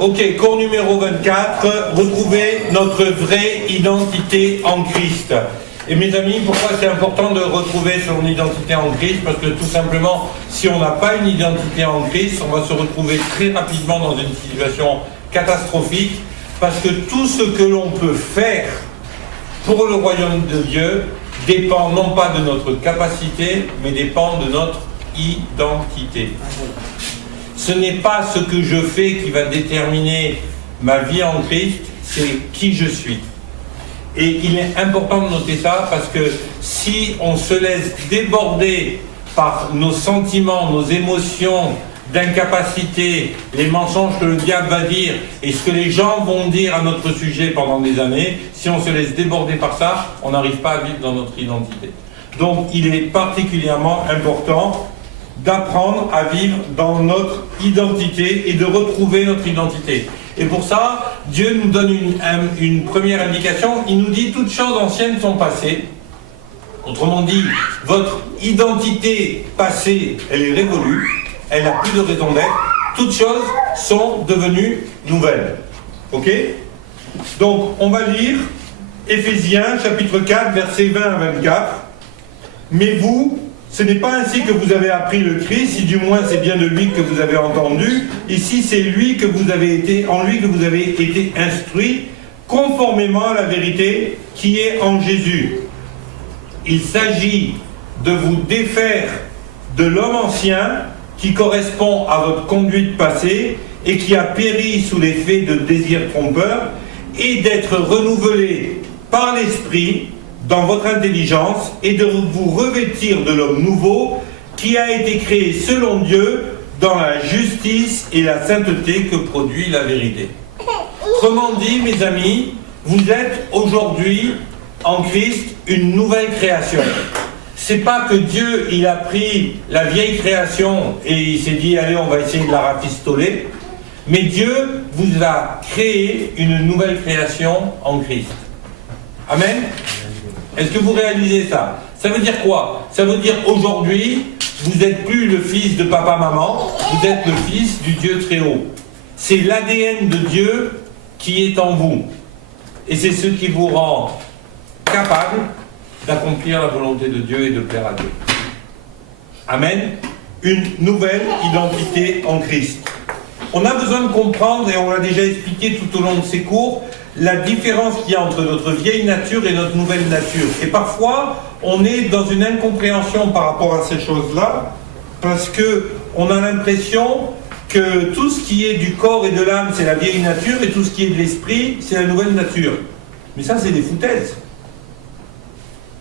Ok, cours numéro 24, retrouver notre vraie identité en Christ. Et mes amis, pourquoi c'est important de retrouver son identité en Christ? Parce que tout simplement, si on n'a pas une identité en Christ, on va se retrouver très rapidement dans une situation catastrophique, parce que tout ce que l'on peut faire pour le royaume de Dieu dépend non pas de notre capacité, mais dépend de notre identité. Ce n'est pas ce que je fais qui va déterminer ma vie en Christ, c'est qui je suis. Et il est important de noter ça parce que si on se laisse déborder par nos sentiments, nos émotions d'incapacité, les mensonges que le diable va dire et ce que les gens vont dire à notre sujet pendant des années, si on se laisse déborder par ça, on n'arrive pas à vivre dans notre identité. Donc il est particulièrement important d'apprendre à vivre dans notre identité et de retrouver notre identité. Et pour ça, Dieu nous donne une première indication. Il nous dit « Toutes choses anciennes sont passées ». Autrement dit, votre identité passée, elle est révolue, elle n'a plus de raison d'être. Toutes choses sont devenues nouvelles. Ok? Donc, on va lire Éphésiens, chapitre 4, versets 20 à 24. « Mais vous, ce n'est pas ainsi que vous avez appris le Christ, si du moins c'est bien de lui que vous avez entendu. Ici, c'est lui que vous avez été, en lui que vous avez été instruit, conformément à la vérité qui est en Jésus. Il s'agit de vous défaire de l'homme ancien qui correspond à votre conduite passée et qui a péri sous l'effet de désirs trompeurs et d'être renouvelé par l'Esprit dans votre intelligence et de vous revêtir de l'homme nouveau qui a été créé selon Dieu dans la justice et la sainteté que produit la vérité. Autrement dit, mes amis, vous êtes aujourd'hui en Christ une nouvelle création. C'est pas que Dieu, il a pris la vieille création et il s'est dit, allez, on va essayer de la rafistoler. Mais Dieu vous a créé une nouvelle création en Christ. Amen. Est-ce que vous réalisez ça? Ça veut dire quoi? Ça veut dire aujourd'hui, vous n'êtes plus le fils de papa-maman, vous êtes le fils du Dieu très haut. C'est l'ADN de Dieu qui est en vous. Et c'est ce qui vous rend capable d'accomplir la volonté de Dieu et de plaire à Dieu. Amen. Une nouvelle identité en Christ. On a besoin de comprendre, et on l'a déjà expliqué tout au long de ces cours, la différence qu'il y a entre notre vieille nature et notre nouvelle nature. Et parfois, on est dans une incompréhension par rapport à ces choses-là, parce qu'on a l'impression que tout ce qui est du corps et de l'âme, c'est la vieille nature, et tout ce qui est de l'esprit, c'est la nouvelle nature. Mais ça, c'est des foutaises.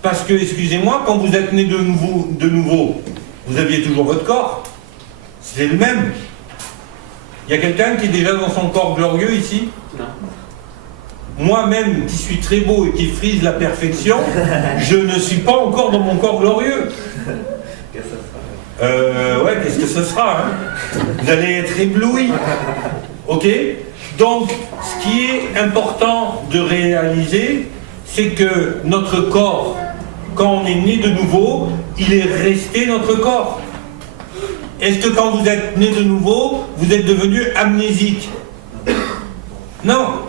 Parce que, excusez-moi, quand vous êtes né de nouveau, vous aviez toujours votre corps. C'est le même. Il y a quelqu'un qui est déjà dans son corps glorieux ici? Non. Moi-même, qui suis très beau et qui frise la perfection, je ne suis pas encore dans mon corps glorieux. Qu'est-ce que ça sera? Ouais, qu'est-ce que ce sera, hein? Vous allez être ébloui. Ok? Donc, ce qui est important de réaliser, c'est que notre corps, quand on est né de nouveau, il est resté notre corps. Est-ce que quand vous êtes né de nouveau, vous êtes devenu amnésique? Non.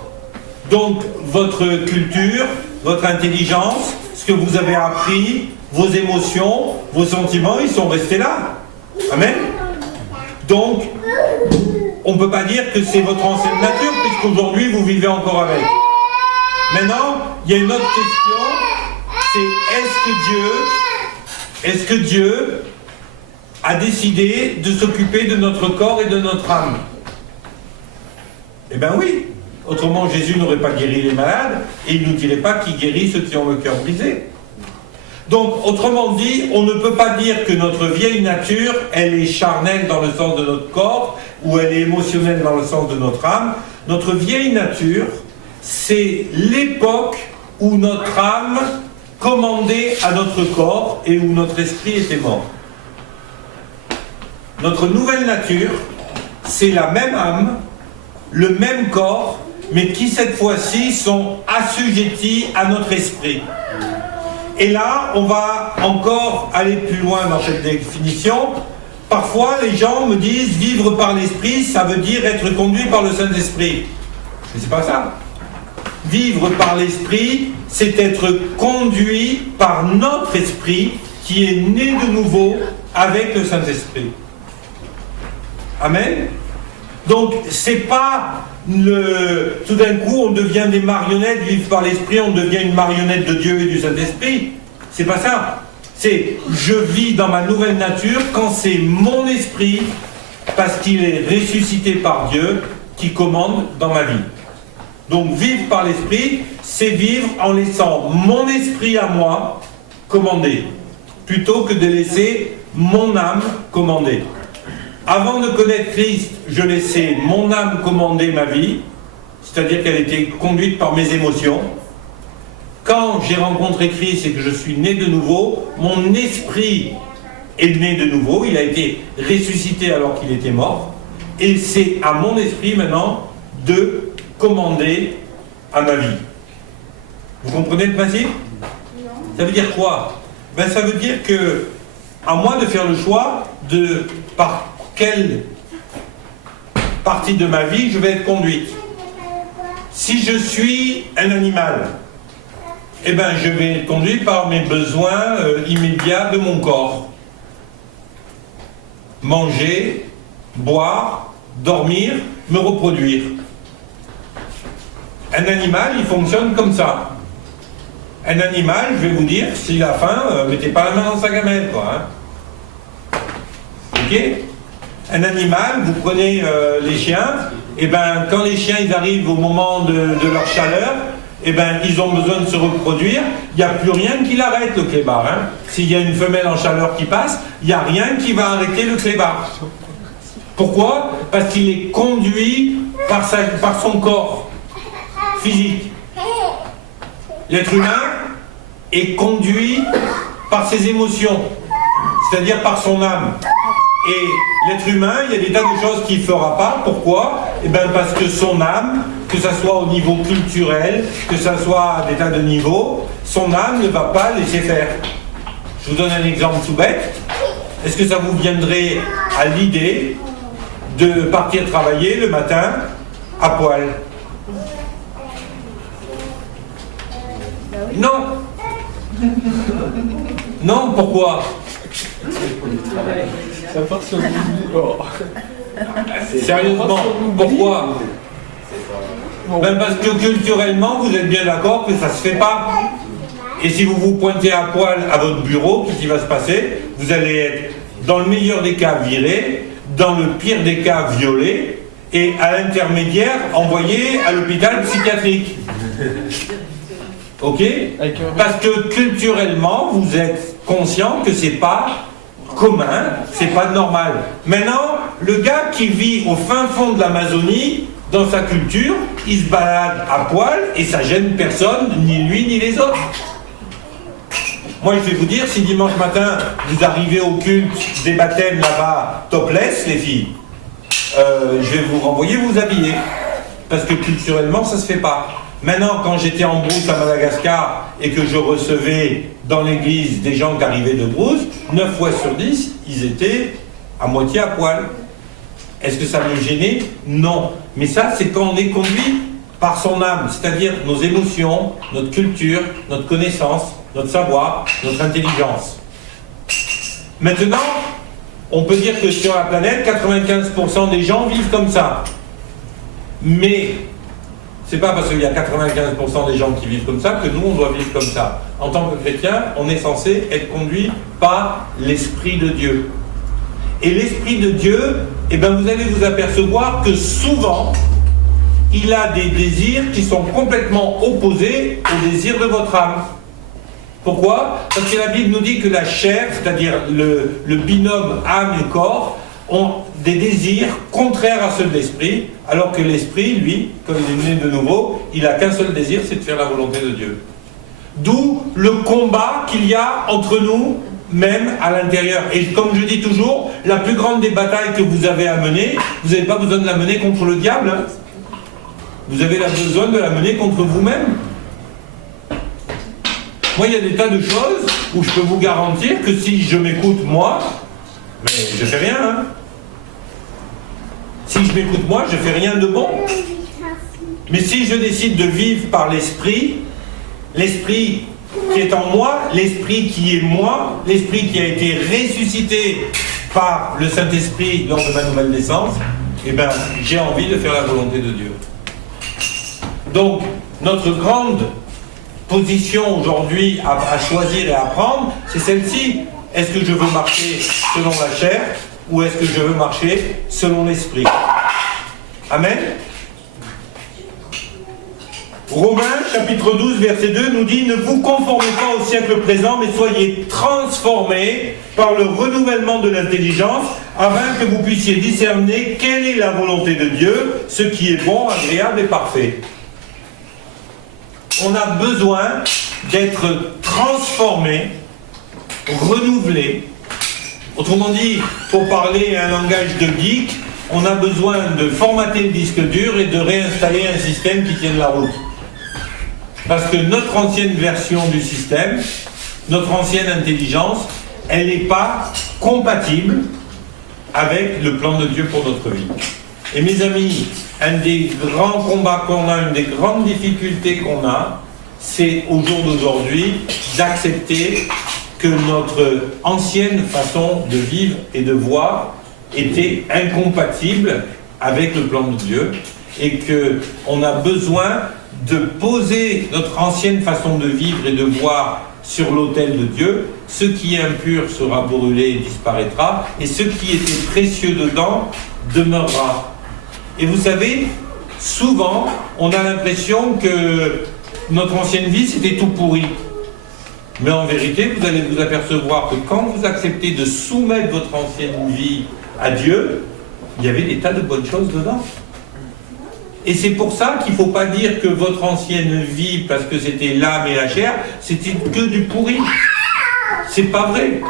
Donc, votre culture, votre intelligence, ce que vous avez appris, vos émotions, vos sentiments, ils sont restés là. Amen. Donc, on ne peut pas dire que c'est votre ancienne nature, puisqu'aujourd'hui, vous vivez encore avec. Maintenant, il y a une autre question, c'est est-ce que Dieu a décidé de s'occuper de notre corps et de notre âme? Eh bien oui. Autrement, Jésus n'aurait pas guéri les malades et il ne nous dirait pas qu'il guérit ceux qui ont le cœur brisé. Donc, autrement dit, on ne peut pas dire que notre vieille nature, elle est charnelle dans le sens de notre corps ou elle est émotionnelle dans le sens de notre âme. Notre vieille nature, c'est l'époque où notre âme commandait à notre corps et où notre esprit était mort. Notre nouvelle nature, c'est la même âme, le même corps, mais qui cette fois-ci sont assujettis à notre esprit. Et là, on va encore aller plus loin dans cette définition. parfois les gens me disent vivre par l'esprit, ça veut dire être conduit par le Saint-Esprit. Mais c'est pas ça. Vivre par l'esprit, c'est être conduit par notre esprit qui est né de nouveau avec le Saint-Esprit. Amen. Donc, c'est pas tout d'un coup on devient des marionnettes, vivre par l'esprit, on devient une marionnette de Dieu et du Saint-Esprit. C'est pas ça. C'est je vis dans ma nouvelle nature quand c'est mon esprit, parce qu'il est ressuscité par Dieu, qui commande dans ma vie. Donc vivre par l'esprit, c'est vivre en laissant mon esprit à moi commander, plutôt que de laisser mon âme commander. Avant de connaître Christ, je laissais mon âme commander ma vie, c'est-à-dire qu'elle était conduite par mes émotions. Quand j'ai rencontré Christ et que je suis né de nouveau, mon esprit est né de nouveau, il a été ressuscité alors qu'il était mort, et c'est à mon esprit maintenant de commander à ma vie. Vous comprenez le principe? Ça veut dire quoi? Ça veut dire que, à moi de faire le choix de par quelle partie de ma vie je vais être conduite. Si je suis un animal, eh ben, je vais être conduit par mes besoins immédiats de mon corps. Manger, boire, dormir, me reproduire. Un animal, il fonctionne comme ça. Un animal, je vais vous dire, s'il a faim, mettez pas la main dans sa gamelle, quoi. Hein. Ok? Un animal, vous prenez les chiens, et ben quand les chiens ils arrivent au moment de leur chaleur, et ben ils ont besoin de se reproduire, il n'y a plus rien qui l'arrête le clébard. Hein. S'il y a une femelle en chaleur qui passe, il n'y a rien qui va arrêter le clébard. Pourquoi? Parce qu'il est conduit par son corps physique. L'être humain est conduit par ses émotions, c'est-à-dire par son âme. Et l'être humain, il y a des tas de choses qu'il ne fera pas. Pourquoi? Eh bien parce que son âme, que ce soit au niveau culturel, que ce soit à des tas de niveaux, son âme ne va pas laisser faire. Je vous donne un exemple tout bête. Est-ce que ça vous viendrait à l'idée de partir travailler le matin à poil? Non. Non, pourquoi? Sérieusement, pourquoi? Parce que culturellement, vous êtes bien d'accord que ça ne se fait pas. Et si vous vous pointez à poil à votre bureau, qu'est-ce qui va se passer? Vous allez être, dans le meilleur des cas, viré, dans le pire des cas, violé, et à l'intermédiaire, envoyé à l'hôpital psychiatrique. Ok? Parce que culturellement, vous êtes conscient que c'est pas commun, c'est pas normal. Maintenant, le gars qui vit au fin fond de l'Amazonie, dans sa culture, il se balade à poil et ça gêne personne, ni lui ni les autres. Moi, je vais vous dire, si dimanche matin, vous arrivez au culte des baptêmes là-bas, topless, les filles, je vais vous renvoyer vous habiller. Parce que culturellement, ça se fait pas. Maintenant, quand j'étais en brousse à Madagascar et que je recevais dans l'église des gens qui arrivaient de brousse, 9 fois sur 10, ils étaient à moitié à poil. Est-ce que ça me gênait? Non. Mais ça, c'est quand on est conduit par son âme, c'est-à-dire nos émotions, notre culture, notre connaissance, notre savoir, notre intelligence. Maintenant, on peut dire que sur la planète, 95% des gens vivent comme ça. Mais c'est pas parce qu'il y a 95% des gens qui vivent comme ça que nous, on doit vivre comme ça. En tant que chrétien, on est censé être conduit par l'Esprit de Dieu. Et l'Esprit de Dieu, eh ben, vous allez vous apercevoir que souvent, il a des désirs qui sont complètement opposés aux désirs de votre âme. Pourquoi? Parce que la Bible nous dit que la chair, c'est-à-dire le binôme âme et corps, ont des désirs contraires à ceux de l'esprit, alors que l'esprit, lui, comme il est né de nouveau, il n'a qu'un seul désir, c'est de faire la volonté de Dieu. D'où le combat qu'il y a entre nous, même à l'intérieur. Et comme je dis toujours, la plus grande des batailles que vous avez à mener, vous n'avez pas besoin de la mener contre le diable, hein. Vous avez besoin de la mener contre vous-même. Moi, il y a des tas de choses où je peux vous garantir que si je m'écoute moi, mais je fais rien. Hein. Si je m'écoute moi, je fais rien de bon. Mais si je décide de vivre par l'esprit qui est en moi, l'esprit qui est moi, l'esprit qui a été ressuscité par le Saint-Esprit lors de ma nouvelle naissance, eh bien, j'ai envie de faire la volonté de Dieu. Donc, notre grande position aujourd'hui à choisir et à prendre, c'est celle-ci. Est-ce que je veux marcher selon la chair ou est-ce que je veux marcher selon l'esprit? Amen. Romains chapitre 12 verset 2 nous dit: ne vous conformez pas au siècle présent, mais soyez transformés par le renouvellement de l'intelligence, afin que vous puissiez discerner quelle est la volonté de Dieu, ce qui est bon, agréable et parfait. On a besoin d'être transformé, renouvelé. Autrement dit, pour parler un langage de geek, on a besoin de formater le disque dur et de réinstaller un système qui tienne la route. Parce que notre ancienne version du système, notre ancienne intelligence, elle n'est pas compatible avec le plan de Dieu pour notre vie. Et mes amis, un des grands combats qu'on a, une des grandes difficultés qu'on a, c'est au jour d'aujourd'hui d'accepter que notre ancienne façon de vivre et de voir était incompatible avec le plan de Dieu et qu'on a besoin de poser notre ancienne façon de vivre et de voir sur l'autel de Dieu. Ce qui est impur sera brûlé et disparaîtra, et ce qui était précieux dedans demeurera. Et vous savez, souvent, on a l'impression que notre ancienne vie, c'était tout pourri. Mais en vérité, vous allez vous apercevoir que quand vous acceptez de soumettre votre ancienne vie à Dieu, il y avait des tas de bonnes choses dedans. Et c'est pour ça qu'il ne faut pas dire que votre ancienne vie, parce que c'était l'âme et la chair, c'était que du pourri. C'est pas vrai.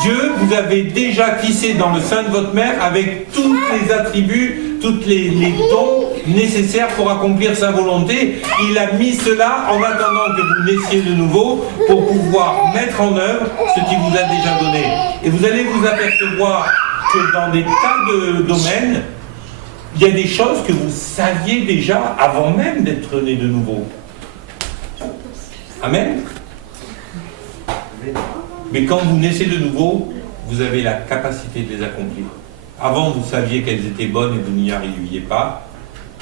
Dieu vous avait déjà tissé dans le sein de votre mère avec tous les attributs, tous les dons nécessaires pour accomplir sa volonté. Il a mis cela en attendant que vous naissiez de nouveau pour pouvoir mettre en œuvre ce qu'il vous a déjà donné. Et vous allez vous apercevoir que dans des tas de domaines, il y a des choses que vous saviez déjà avant même d'être né de nouveau. Amen. Mais quand vous naissez de nouveau, vous avez la capacité de les accomplir. Avant, vous saviez qu'elles étaient bonnes et vous n'y arriviez pas.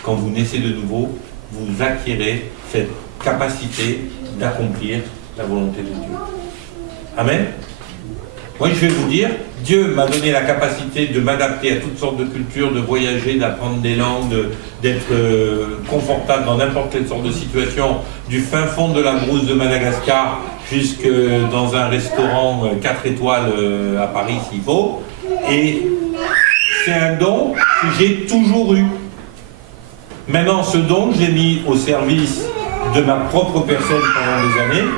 Quand vous naissez de nouveau, vous acquérez cette capacité d'accomplir la volonté de Dieu. Amen. Moi, je vais vous dire, Dieu m'a donné la capacité de m'adapter à toutes sortes de cultures, de voyager, d'apprendre des langues, d'être confortable dans n'importe quelle sorte de situation, du fin fond de la brousse de Madagascar jusque dans un restaurant 4 étoiles à Paris s'il faut. Et c'est un don que j'ai toujours eu. Maintenant, ce don, je l'ai mis au service de ma propre personne pendant des années,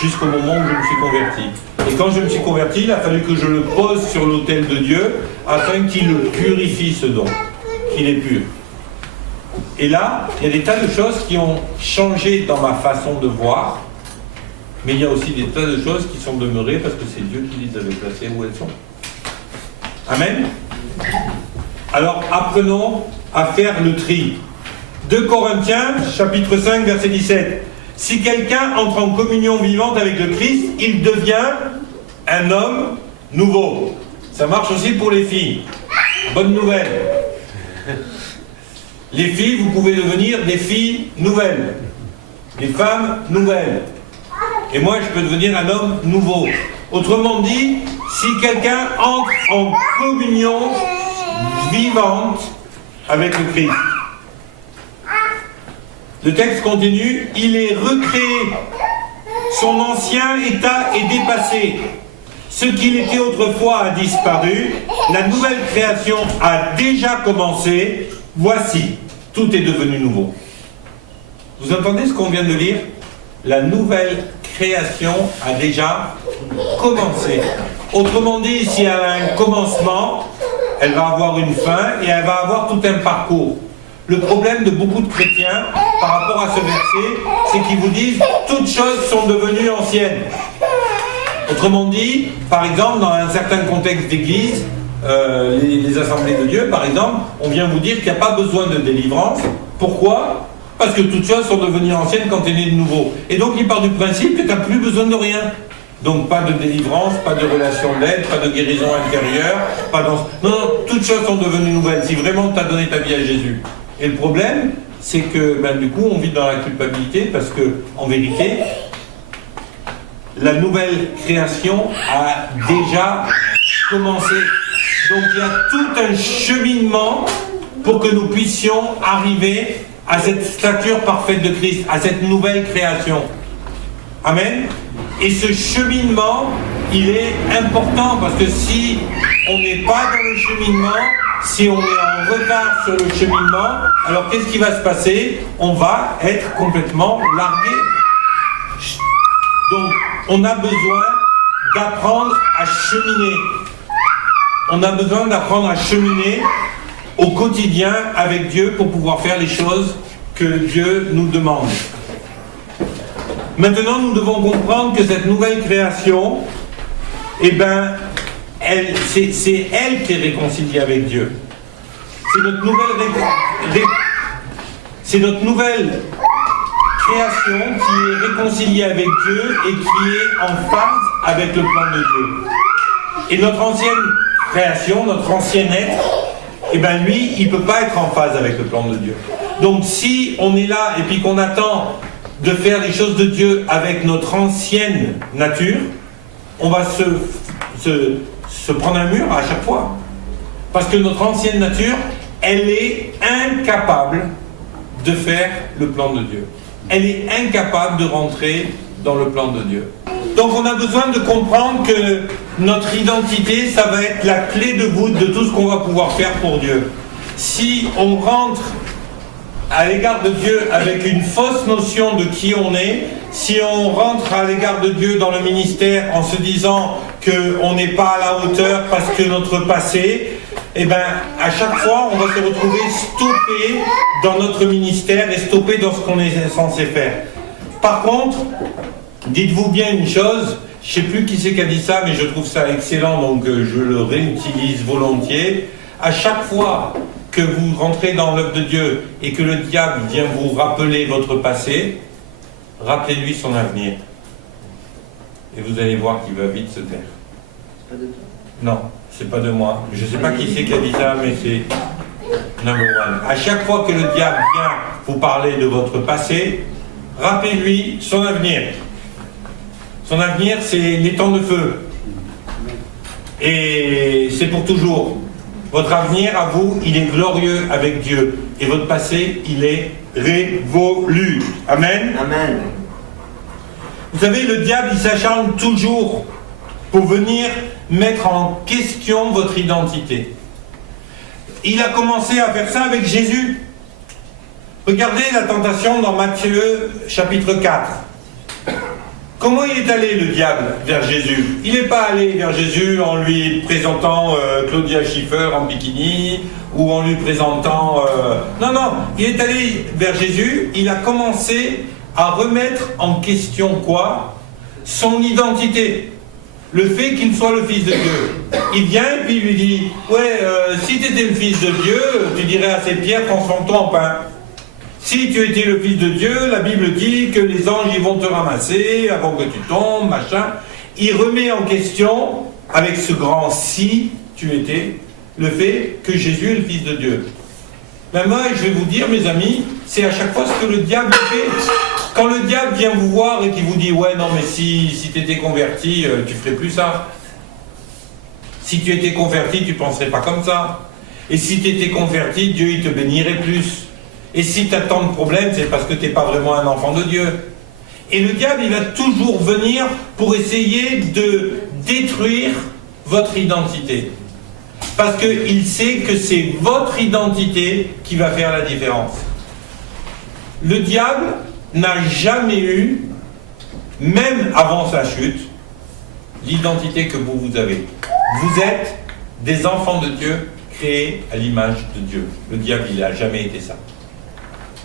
jusqu'au moment où je me suis converti. Et quand je me suis converti, il a fallu que je le pose sur l'autel de Dieu afin qu'il le purifie, ce don, qu'il est pur. Et là, il y a des tas de choses qui ont changé dans ma façon de voir, mais il y a aussi des tas de choses qui sont demeurées parce que c'est Dieu qui les avait placées où elles sont. Amen. Alors, apprenons à faire le tri. 2 Corinthiens, chapitre 5, verset 17. Si quelqu'un entre en communion vivante avec le Christ, il devient un homme nouveau. Ça marche aussi pour les filles. Bonne nouvelle. Les filles, vous pouvez devenir des filles nouvelles. Les femmes nouvelles. Et moi, je peux devenir un homme nouveau. Autrement dit, si quelqu'un entre en communion vivante avec le Christ. Le texte continue, il est recréé. Son ancien état est dépassé. Ce qu'il était autrefois a disparu. La nouvelle création a déjà commencé. Voici, tout est devenu nouveau. Vous entendez ce qu'on vient de lire? La nouvelle création a déjà commencé. Autrement dit, si elle a un commencement, elle va avoir une fin et elle va avoir tout un parcours. Le problème de beaucoup de chrétiens par rapport à ce verset, c'est qu'ils vous disent « toutes choses sont devenues anciennes ». Autrement dit, par exemple, dans un certain contexte d'église, les assemblées de Dieu, par exemple, on vient vous dire qu'il n'y a pas besoin de délivrance. Pourquoi ? Parce que toutes choses sont devenues anciennes quand tu es né de nouveau. Et donc il part du principe que tu n'as plus besoin de rien. Donc pas de délivrance, pas de relation d'aide, pas de guérison intérieure, pas dans... Non, toutes choses sont devenues nouvelles, si vraiment tu as donné ta vie à Jésus. Et le problème, c'est que du coup, on vit dans la culpabilité parce que, en vérité, la nouvelle création a déjà commencé. Donc il y a tout un cheminement pour que nous puissions arriver à cette stature parfaite de Christ, à cette nouvelle création. Amen. Et ce cheminement, il est important parce que si on n'est pas dans le cheminement, si on est en retard sur le cheminement, alors qu'est-ce qui va se passer? On va être complètement largué. Donc, on a besoin d'apprendre à cheminer. On a besoin d'apprendre à cheminer au quotidien avec Dieu pour pouvoir faire les choses que Dieu nous demande. Maintenant, nous devons comprendre que cette nouvelle création, c'est elle qui est réconciliée avec Dieu. C'est notre nouvelle création qui est réconciliée avec Dieu et qui est en phase avec le plan de Dieu. Et notre ancienne création, notre ancien être, lui, il ne peut pas être en phase avec le plan de Dieu. Donc si on est là et puis qu'on attend de faire les choses de Dieu avec notre ancienne nature, on va se prendre un mur à chaque fois. Parce que notre ancienne nature, elle est incapable de faire le plan de Dieu. Elle est incapable de rentrer dans le plan de Dieu. Donc on a besoin de comprendre que notre identité, ça va être la clé de voûte de tout ce qu'on va pouvoir faire pour Dieu. Si on rentre à l'égard de Dieu avec une fausse notion de qui on est, si on rentre à l'égard de Dieu dans le ministère en se disant qu'on n'est pas à la hauteur parce que notre passé, à chaque fois on va se retrouver stoppé dans notre ministère et stoppé dans ce qu'on est censé faire. Par contre, dites-vous bien une chose, je ne sais plus qui c'est qui a dit ça, mais je trouve ça excellent, donc je le réutilise volontiers. À chaque fois que vous rentrez dans l'œuvre de Dieu et que le diable vient vous rappeler votre passé, rappelez-lui son avenir. Et vous allez voir qu'il va vite se taire. C'est pas de toi? Non, c'est pas de moi. Je ne sais pas qui c'est qui a dit ça, mais c'est number one. À chaque fois que le diable vient vous parler de votre passé, rappelez-lui son avenir. Son avenir, c'est les temps de feu. Et c'est pour toujours. Votre avenir, à vous, il est glorieux avec Dieu. Et votre passé, il est révolu. Amen. Amen. Vous savez, le diable, il s'acharne toujours pour venir mettre en question votre identité. Il a commencé à faire ça avec Jésus. Regardez la tentation dans Matthieu chapitre 4. Comment il est allé, le diable, vers Jésus? Il n'est pas allé vers Jésus en lui présentant Claudia Schiffer en bikini ou en lui présentant... Non, il est allé vers Jésus, il a commencé à remettre en question quoi? Son identité. Le fait qu'il soit le Fils de Dieu. Il vient et puis il lui dit, si tu étais le Fils de Dieu, tu dirais à ces pierres, transforme-toi en pain. Si tu étais le Fils de Dieu, la Bible dit que les anges ils vont te ramasser avant que tu tombes, machin. Il remet en question, avec ce grand si tu étais, le fait que Jésus est le Fils de Dieu. Mais moi, je vais vous dire, mes amis, c'est à chaque fois ce que le diable fait. Quand le diable vient vous voir et qu'il vous dit, ouais, non, mais si tu étais converti, tu ferais plus ça. Si tu étais converti, tu penserais pas comme ça. Et si tu étais converti, Dieu, il te bénirait plus. Et si tu as tant de problèmes, c'est parce que tu n'es pas vraiment un enfant de Dieu. Et le diable, il va toujours venir pour essayer de détruire votre identité. Parce qu'il sait que c'est votre identité qui va faire la différence. Le diable n'a jamais eu, même avant sa chute, l'identité que vous avez. Vous êtes des enfants de Dieu créés à l'image de Dieu. Le diable, il n'a jamais été ça.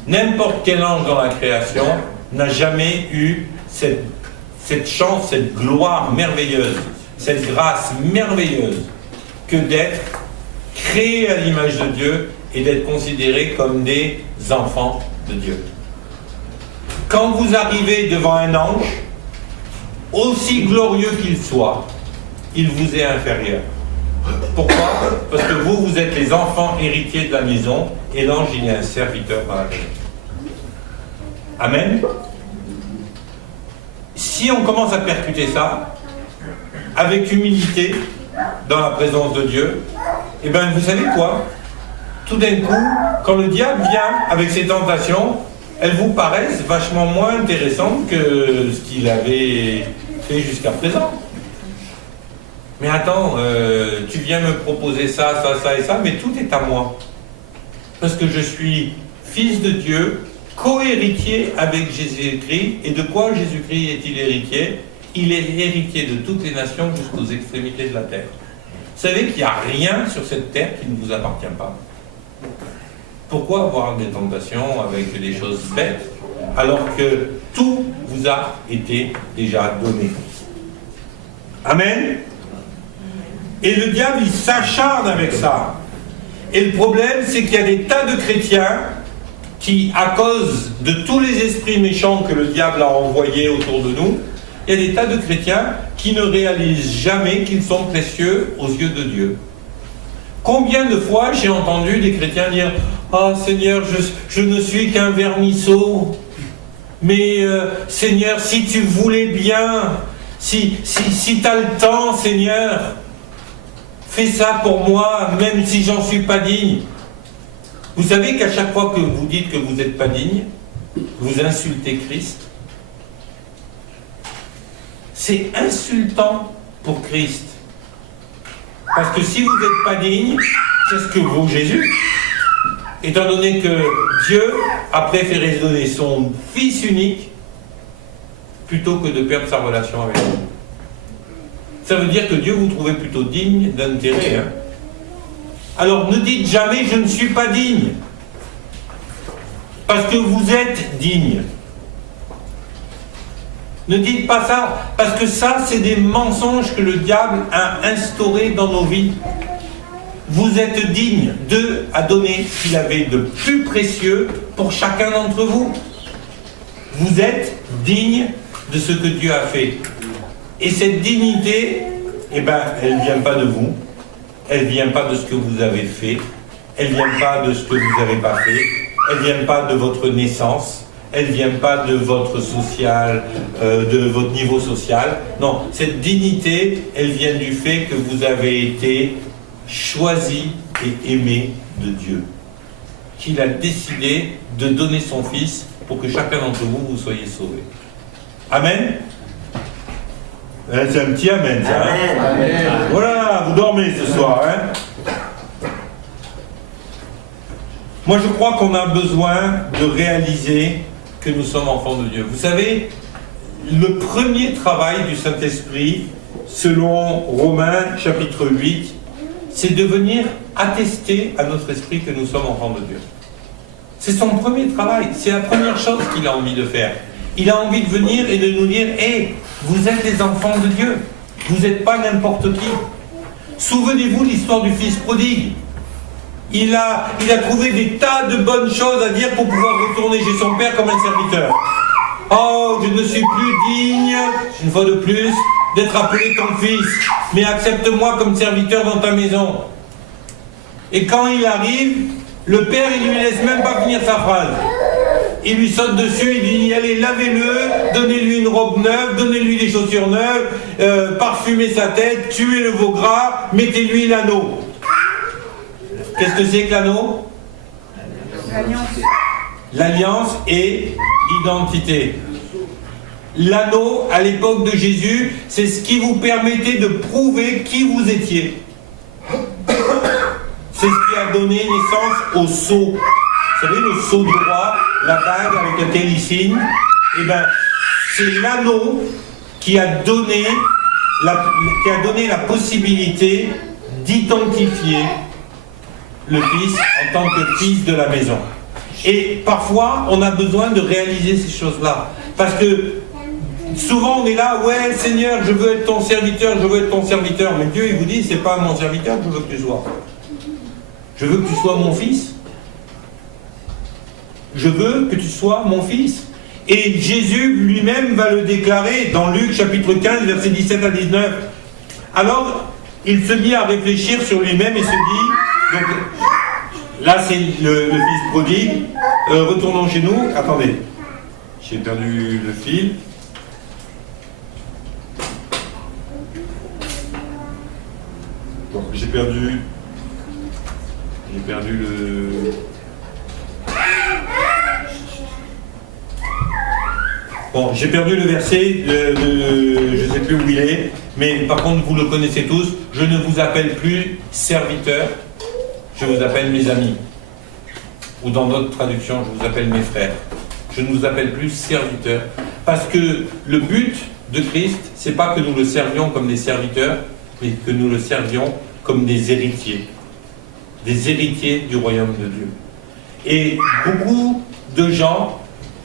N'importe quel ange dans la création n'a jamais eu cette cette chance, cette gloire merveilleuse, cette grâce merveilleuse que d'être créé à l'image de Dieu et d'être considérés comme des enfants de Dieu. Quand vous arrivez devant un ange, aussi glorieux qu'il soit, il vous est inférieur. Pourquoi? Parce que vous êtes les enfants héritiers de la maison et l'ange, il est un serviteur dans la maison. Amen. Si on commence à percuter ça, avec humilité, dans la présence de Dieu, et bien vous savez quoi? Tout d'un coup, quand le diable vient avec ses tentations, elles vous paraissent vachement moins intéressantes que ce qu'il avait fait jusqu'à présent. Mais attends, tu viens me proposer ça, ça, ça et ça, mais tout est à moi. Parce que je suis fils de Dieu, co-héritier avec Jésus-Christ. Et de quoi Jésus-Christ est-il héritier? Il est héritier de toutes les nations jusqu'aux extrémités de la terre. Vous savez qu'il n'y a rien sur cette terre qui ne vous appartient pas. Pourquoi avoir des tentations avec des choses bêtes alors que tout vous a été déjà donné? Amen. Et le diable, il s'acharne avec ça. Et le problème, c'est qu'il y a des tas de chrétiens qui, à cause de tous les esprits méchants que le diable a envoyés autour de nous, il y a des tas de chrétiens qui ne réalisent jamais qu'ils sont précieux aux yeux de Dieu. Combien de fois j'ai entendu des chrétiens dire « Ah Seigneur, je ne suis qu'un vermisseau, mais Seigneur, si tu voulais bien, si tu as le temps, Seigneur, fais ça pour moi, même si j'en suis pas digne. » Vous savez qu'à chaque fois que vous dites que vous n'êtes pas digne, vous insultez Christ. C'est insultant pour Christ. Parce que si vous n'êtes pas digne, qu'est-ce que vaut Jésus? Étant donné que Dieu a préféré donner son Fils unique plutôt que de perdre sa relation avec vous. Ça veut dire que Dieu vous trouvez plutôt digne d'intérêt. Hein? Alors ne dites jamais « je ne suis pas digne ». Parce que vous êtes digne. Ne dites pas ça, parce que ça, c'est des mensonges que le diable a instaurés dans nos vies. Vous êtes digne. Dieu a donné ce qu'il avait de plus précieux pour chacun d'entre vous. Vous êtes digne de ce que Dieu a fait. Et cette dignité, eh ben, elle ne vient pas de vous, elle ne vient pas de ce que vous avez fait, elle ne vient pas de ce que vous n'avez pas fait, elle ne vient pas de votre naissance, elle ne vient pas de votre social, de votre niveau social. Non, cette dignité, elle vient du fait que vous avez été choisi et aimé de Dieu. Qu'il a décidé de donner son Fils pour que chacun d'entre vous, vous soyez sauvés. Amen. C'est un petit amen, ça. Amen. Amen. Voilà, vous dormez ce soir. Hein. Moi, je crois qu'on a besoin de réaliser que nous sommes enfants de Dieu. Vous savez, le premier travail du Saint-Esprit, selon Romains chapitre 8, c'est de venir attester à notre esprit que nous sommes enfants de Dieu. C'est son premier travail, c'est la première chose qu'il a envie de faire. Il a envie de venir et de nous dire « Hé, vous êtes les enfants de Dieu, vous n'êtes pas n'importe qui. » Souvenez-vous de l'histoire du fils prodigue. Il a trouvé des tas de bonnes choses à dire pour pouvoir retourner chez son père comme un serviteur. « Oh, je ne suis plus digne, une fois de plus, d'être appelé ton fils, mais accepte-moi comme serviteur dans ta maison. » Et quand il arrive, le père, il ne lui laisse même pas finir sa phrase. Il lui saute dessus, il dit « Allez, lavez-le, donnez-lui une robe neuve, donnez-lui des chaussures neuves, parfumez sa tête, tuez le veau gras, mettez-lui l'anneau. » Qu'est-ce que c'est que l'anneau? L'alliance et l'identité. L'anneau, à l'époque de Jésus, c'est ce qui vous permettait de prouver qui vous étiez. C'est ce qui a donné naissance au sceau. Vous savez, le sceau du roi, la bague avec lequel il signe, eh ben, c'est l'anneau qui a donné la possibilité d'identifier le fils en tant que fils de la maison. Et parfois, on a besoin de réaliser ces choses-là. Parce que Souvent on est là, ouais Seigneur, je veux être ton serviteur, je veux être ton serviteur. Mais Dieu il vous dit, c'est pas mon serviteur que je veux que tu sois. Je veux que tu sois mon fils. Je veux que tu sois mon fils. Et Jésus lui-même va le déclarer dans Luc chapitre 15, versets 17 à 19. Alors, il se mit à réfléchir sur lui-même et se dit, donc, là c'est le fils prodigue, retournons chez nous, attendez, j'ai perdu le fil. Bon, j'ai perdu le... Bon, j'ai perdu le verset, je ne sais plus où il est, mais par contre vous le connaissez tous, je ne vous appelle plus serviteur, je vous appelle mes amis. Ou dans d'autres traductions, je vous appelle mes frères. Je ne vous appelle plus serviteur. Parce que le but de Christ, c'est pas que nous le servions comme des serviteurs, mais que nous le servions comme des héritiers. Des héritiers du royaume de Dieu. Et beaucoup de gens,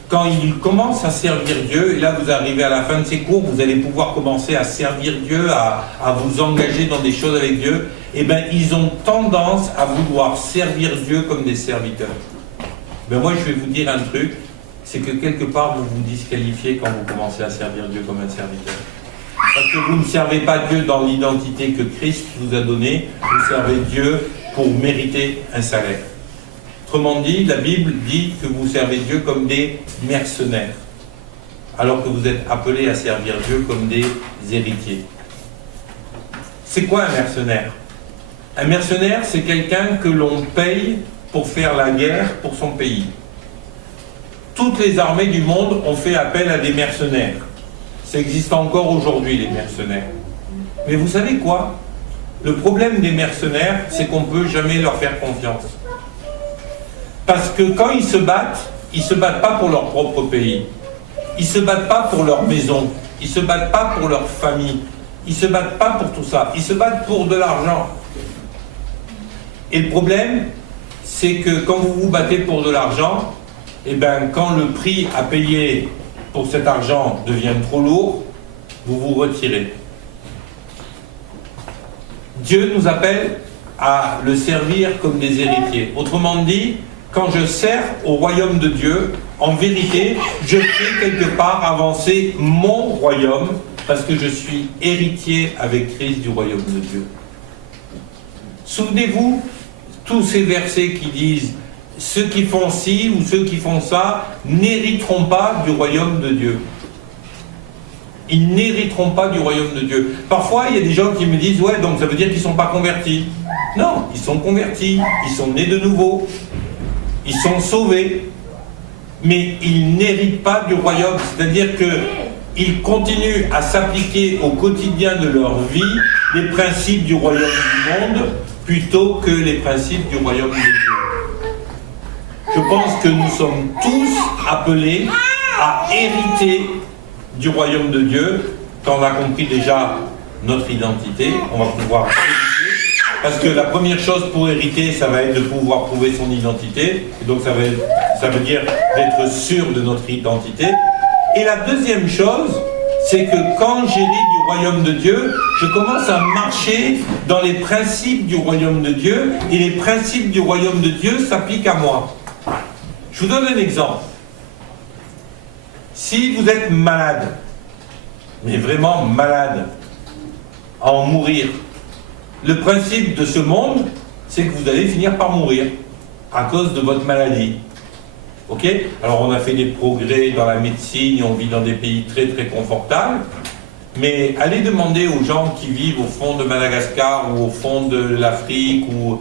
quand ils commencent à servir Dieu, et là vous arrivez à la fin de ces cours, vous allez pouvoir commencer à servir Dieu, à vous engager dans des choses avec Dieu, et bien ils ont tendance à vouloir servir Dieu comme des serviteurs. Mais moi je vais vous dire un truc, c'est que quelque part vous vous disqualifiez quand vous commencez à servir Dieu comme un serviteur. Parce que vous ne servez pas Dieu dans l'identité que Christ vous a donnée, vous servez Dieu pour mériter un salaire. Autrement dit, la Bible dit que vous servez Dieu comme des mercenaires, alors que vous êtes appelés à servir Dieu comme des héritiers. C'est quoi un mercenaire? Un mercenaire, c'est quelqu'un que l'on paye pour faire la guerre pour son pays. Toutes les armées du monde ont fait appel à des mercenaires. Ça existe encore aujourd'hui, les mercenaires. Mais vous savez quoi? Le problème des mercenaires, c'est qu'on ne peut jamais leur faire confiance. Parce que quand ils se battent pas pour leur propre pays. Ils ne se battent pas pour leur maison. Ils ne se battent pas pour leur famille. Ils ne se battent pas pour tout ça. Ils se battent pour de l'argent. Et le problème, c'est que quand vous vous battez pour de l'argent, eh ben, quand le prix à payer pour cet argent devient trop lourd, vous vous retirez. Dieu nous appelle à le servir comme des héritiers. Autrement dit, quand je sers au royaume de Dieu, en vérité, je fais quelque part avancer mon royaume parce que je suis héritier avec Christ du royaume de Dieu. Souvenez-vous, tous ces versets qui disent « ceux qui font ci ou ceux qui font ça n'hériteront pas du royaume de Dieu ». Ils n'hériteront pas du royaume de Dieu. Parfois, il y a des gens qui me disent « ouais, donc ça veut dire qu'ils ne sont pas convertis ». Non, ils sont convertis, ils sont nés de nouveau. Ils sont sauvés, mais ils n'héritent pas du royaume. C'est-à-dire qu'ils continuent à s'appliquer au quotidien de leur vie les principes du royaume du monde plutôt que les principes du royaume de Dieu. Je pense que nous sommes tous appelés à hériter du royaume de Dieu. Quand on a compris déjà notre identité, on va pouvoir hériter. Parce que la première chose pour hériter, ça va être de pouvoir prouver son identité. Et donc ça veut dire d'être sûr de notre identité. Et la deuxième chose, c'est que quand j'hérite du royaume de Dieu, je commence à marcher dans les principes du royaume de Dieu. Et les principes du royaume de Dieu s'appliquent à moi. Je vous donne un exemple. Si vous êtes malade, mais vraiment malade, à en mourir, le principe de ce monde, c'est que vous allez finir par mourir à cause de votre maladie. Ok? Alors on a fait des progrès dans la médecine, on vit dans des pays très très confortables, mais allez demander aux gens qui vivent au fond de Madagascar ou au fond de l'Afrique ou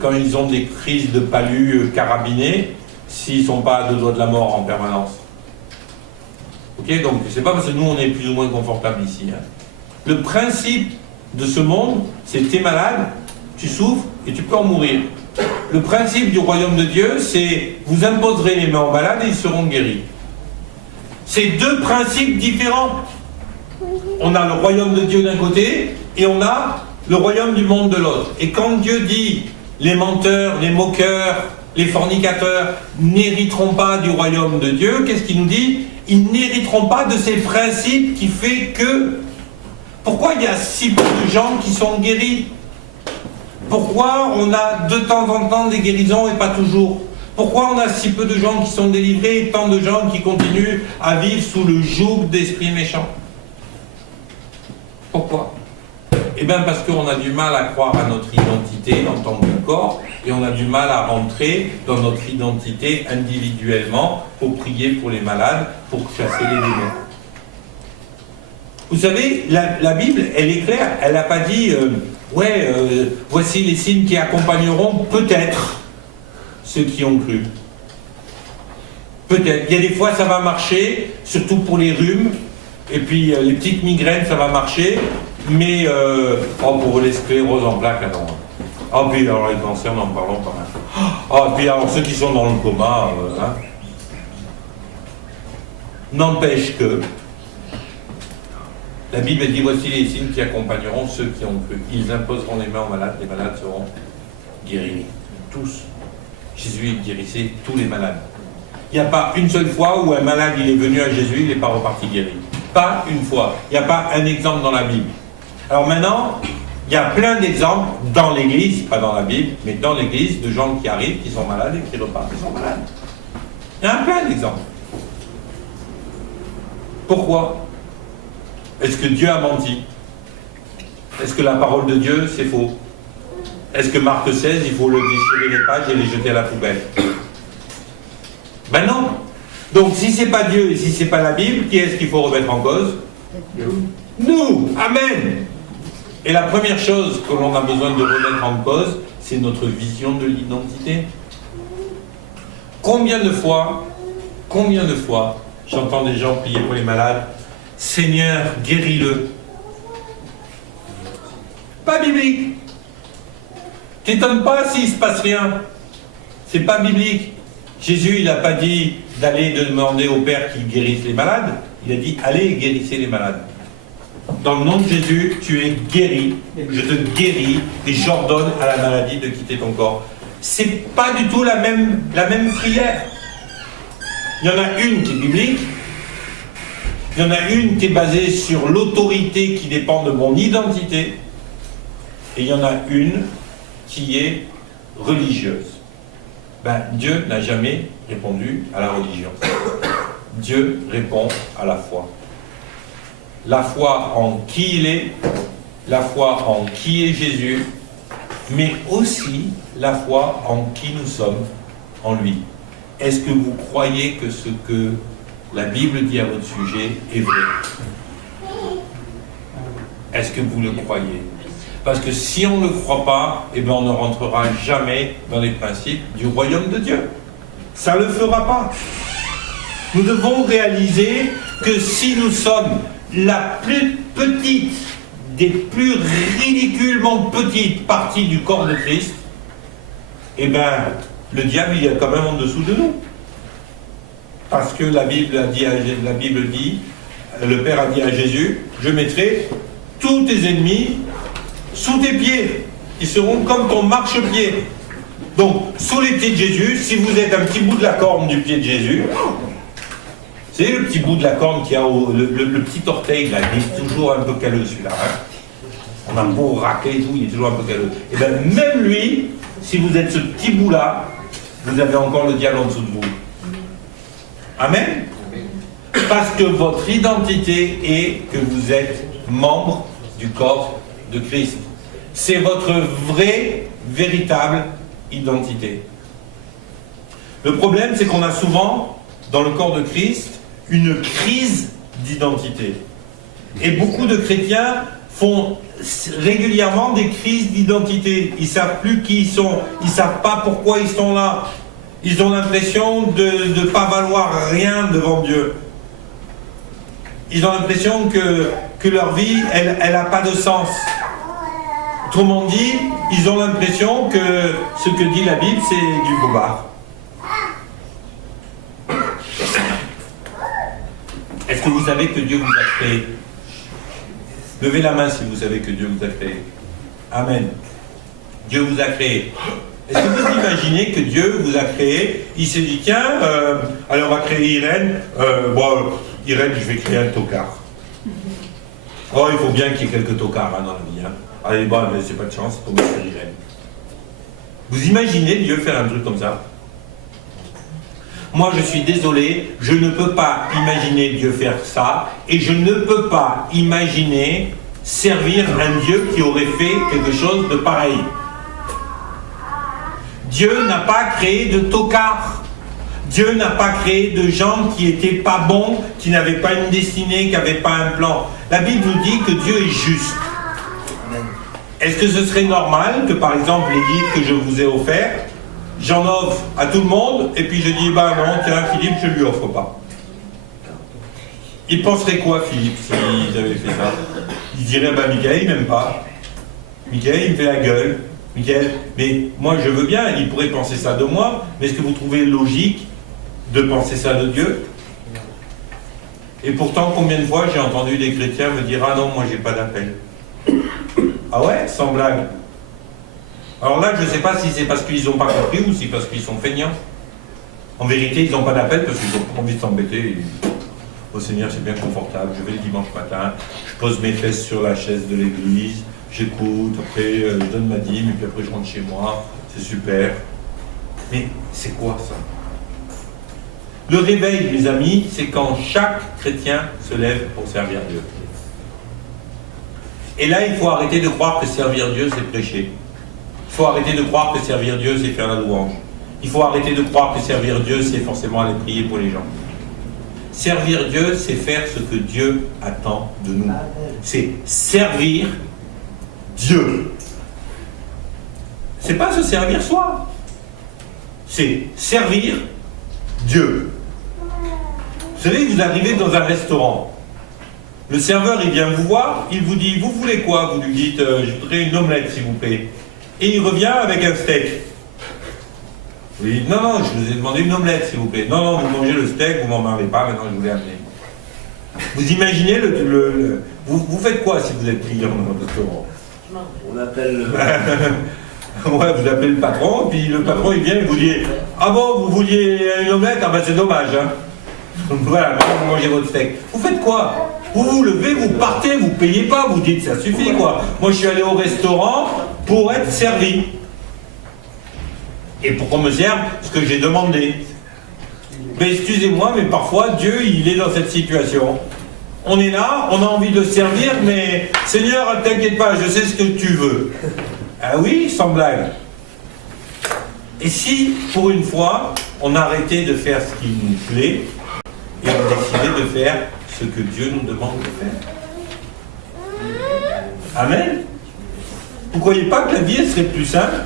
quand ils ont des crises de palu carabinées, s'ils ne sont pas à deux doigts de la mort en permanence. Ok? Donc c'est pas parce que nous on est plus ou moins confortable ici. Hein. Le principe de ce monde, c'est t'es malade, tu souffres et tu peux en mourir. Le principe du royaume de Dieu, c'est vous imposerez les mains aux malades et ils seront guéris. C'est deux principes différents. On a le royaume de Dieu d'un côté et on a le royaume du monde de l'autre. Et quand Dieu dit les menteurs, les moqueurs, les fornicateurs n'hériteront pas du royaume de Dieu, qu'est-ce qu'il nous dit? ils n'hériteront pas de ces principes qui fait que... Pourquoi il y a si peu de gens qui sont guéris? Pourquoi on a de temps en temps des guérisons et pas toujours? Pourquoi on a si peu de gens qui sont délivrés et tant de gens qui continuent à vivre sous le joug d'esprits méchants? Pourquoi? Eh bien parce qu'on a du mal à croire à notre identité en tant que corps et on a du mal à rentrer dans notre identité individuellement pour prier pour les malades, pour chasser les démons. Vous savez, la Bible, elle est claire, elle n'a pas dit voici les signes qui accompagneront peut-être ceux qui ont cru. Peut-être. Il y a des fois ça va marcher, surtout pour les rhumes, et puis les petites migraines ça va marcher, mais pour les scléroses en plaques, là non. Ah, puis alors les cancers, n'en parlons pas mal. Ah, puis alors ceux qui sont dans le coma, n'empêche que la Bible dit voici les signes qui accompagneront ceux qui ont cru. Ils imposeront les mains aux malades, les malades seront guéris. Tous. Jésus guérissait tous les malades. Il n'y a pas une seule fois où un malade il est venu à Jésus, il n'est pas reparti guéri. Pas une fois. Il n'y a pas un exemple dans la Bible. Alors maintenant, il y a plein d'exemples dans l'Église, pas dans la Bible, mais dans l'Église, de gens qui arrivent, qui sont malades et qui repartent, qui sont malades. Il y a plein d'exemples. Pourquoi? Est-ce que Dieu a menti? Est-ce que la parole de Dieu, c'est faux? Est-ce que Marc 16, il faut le déchirer les pages et les jeter à la poubelle? Ben non. Donc si c'est pas Dieu et si c'est pas la Bible, qui est-ce qu'il faut remettre en cause? Nous. Amen. Et la première chose que l'on a besoin de remettre en cause, c'est notre vision de l'identité. Combien de fois, j'entends des gens prier pour les malades, Seigneur, guéris-le. Pas biblique. T'étonnes pas s'il ne se passe rien. C'est pas biblique. Jésus, il n'a pas dit d'aller demander au Père qu'il guérisse les malades. Il a dit, allez guérissez les malades. Dans le nom de Jésus, tu es guéri. Je te guéris et j'ordonne à la maladie de quitter ton corps. C'est pas du tout la même prière. Il y en a une qui est biblique. Il y en a une qui est basée sur l'autorité qui dépend de mon identité. Et il y en a une qui est religieuse. Dieu n'a jamais répondu à la religion. Dieu répond à la foi. La foi en qui il est, la foi en qui est Jésus, mais aussi la foi en qui nous sommes en lui. Est-ce que vous croyez que ce que la Bible dit à votre sujet est vrai? Est-ce que vous le croyez? Parce que si on ne le croit pas, on ne rentrera jamais dans les principes du royaume de Dieu. Ça ne le fera pas. Nous devons réaliser que si nous sommes la plus petite, des plus ridiculement petites parties du corps de Christ, le diable il est quand même en dessous de nous. Parce que la Bible dit, le Père a dit à Jésus, je mettrai tous tes ennemis sous tes pieds. Ils seront comme ton marchepied. Donc, sous les pieds de Jésus, si vous êtes un petit bout de la corne du pied de Jésus, c'est le petit bout de la corne qui a le petit orteil, là, il est toujours un peu calleux celui-là. On a beau racler et tout, il est toujours un peu calleux. Et même lui, si vous êtes ce petit bout-là, vous avez encore le diable en dessous de vous. Amen. Parce que votre identité est que vous êtes membre du corps de Christ. C'est votre vraie, véritable identité. Le problème, c'est qu'on a souvent, dans le corps de Christ, une crise d'identité. Et beaucoup de chrétiens font régulièrement des crises d'identité. Ils ne savent plus qui ils sont. Ils ne savent pas pourquoi ils sont là. Ils ont l'impression de ne pas valoir rien devant Dieu. Ils ont l'impression que leur vie, elle n'a pas de sens. Autrement dit, ils ont l'impression que ce que dit la Bible, c'est du bobard. Est-ce que vous savez que Dieu vous a créé? Levez la main si vous savez que Dieu vous a créé. Amen. Dieu vous a créé. Est-ce que vous imaginez que Dieu vous a créé, il s'est dit, tiens, allez, on va créer Irène, Irène, je vais créer un tocard. Oh, il faut bien qu'il y ait quelques tocards dans la vie. Hein. Allez, bon, c'est pas de chance, c'est tombé sur Irène. Vous imaginez Dieu faire un truc comme ça? Moi, je suis désolé, je ne peux pas imaginer Dieu faire ça, et je ne peux pas imaginer servir un Dieu qui aurait fait quelque chose de pareil. Dieu n'a pas créé de tocards. Dieu n'a pas créé de gens qui n'étaient pas bons, qui n'avaient pas une destinée, qui n'avaient pas un plan. La Bible nous dit que Dieu est juste. Est-ce que ce serait normal que, par exemple, les livres que je vous ai offerts, j'en offre à tout le monde, et puis je dis, bah non, tiens, Philippe, je ne lui offre pas. Il penserait quoi, Philippe, s'ils avaient fait ça? Il dirait, bah Michael, il m'aime pas. Michael, il me fait la gueule. Michael, mais moi je veux bien, il pourrait penser ça de moi, mais est-ce que vous trouvez logique de penser ça de Dieu? Et pourtant, combien de fois j'ai entendu des chrétiens me dire, ah non, moi j'ai pas d'appel. Ah ouais, sans blague. Alors là, je ne sais pas si c'est parce qu'ils n'ont pas compris ou si parce qu'ils sont feignants. En vérité, ils n'ont pas d'appel parce qu'ils n'ont pas envie de s'embêter. Au Seigneur, c'est bien confortable. Je vais le dimanche matin, je pose mes fesses sur la chaise de l'église, j'écoute, après je donne ma dîme, et puis après je rentre chez moi. C'est super. Mais c'est quoi ça? Le réveil, mes amis, c'est quand chaque chrétien se lève pour servir Dieu. Et là, il faut arrêter de croire que servir Dieu, c'est prêcher. Il faut arrêter de croire que servir Dieu, c'est faire la louange. Il faut arrêter de croire que servir Dieu, c'est forcément aller prier pour les gens. Servir Dieu, c'est faire ce que Dieu attend de nous. C'est servir Dieu. C'est pas se servir soi. C'est servir Dieu. Vous savez, vous arrivez dans un restaurant. Le serveur, il vient vous voir, il vous dit, vous voulez quoi? Vous lui dites, je voudrais une omelette, s'il vous plaît. Et il revient avec un steak. Vous lui dites, non, non, je vous ai demandé une omelette, s'il vous plaît. Non, non, vous mangez le steak, vous m'en parlez pas, maintenant je vous l'ai amené. Vous imaginez vous faites quoi si vous êtes client dans un restaurant? On appelle ouais, vous appelez le patron, puis le patron, il vient et vous dit, ah bon, vous vouliez une omelette? Ah ben c'est dommage, hein. Donc voilà, maintenant vous mangez votre steak. Vous faites quoi? Vous vous levez, vous partez, vous payez pas, vous dites ça suffit quoi. Moi je suis allé au restaurant pour être servi. Et pour qu'on me serve ce que j'ai demandé. Mais excusez-moi, mais parfois Dieu il est dans cette situation. On est là, on a envie de servir, mais Seigneur, t'inquiète pas, je sais ce que tu veux. Ah oui, sans blague. Et si, pour une fois, on arrêtait de faire ce qui nous plaît, et on décidait de faire ce que Dieu nous demande de faire. Amen. Vous ne croyez pas que la vie serait plus simple?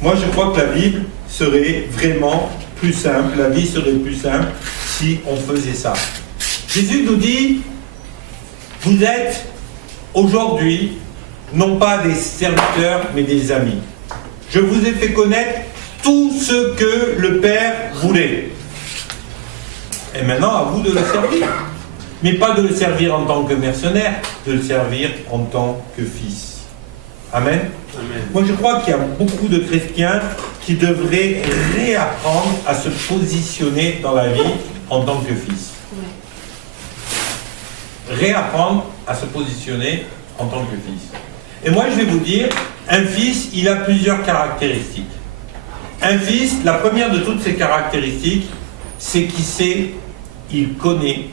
Moi, je crois que la Bible serait vraiment plus simple. La vie serait plus simple si on faisait ça. Jésus nous dit, vous êtes aujourd'hui non pas des serviteurs, mais des amis. Je vous ai fait connaître tout ce que le Père voulait. Et maintenant, à vous de le servir. Mais pas de le servir en tant que mercenaire, de le servir en tant que fils. Amen. Amen. Moi, je crois qu'il y a beaucoup de chrétiens qui devraient réapprendre à se positionner dans la vie en tant que fils. Réapprendre à se positionner en tant que fils. Et moi, je vais vous dire, un fils, il a plusieurs caractéristiques. Un fils, la première de toutes ces caractéristiques, c'est qu'il sait, il connaît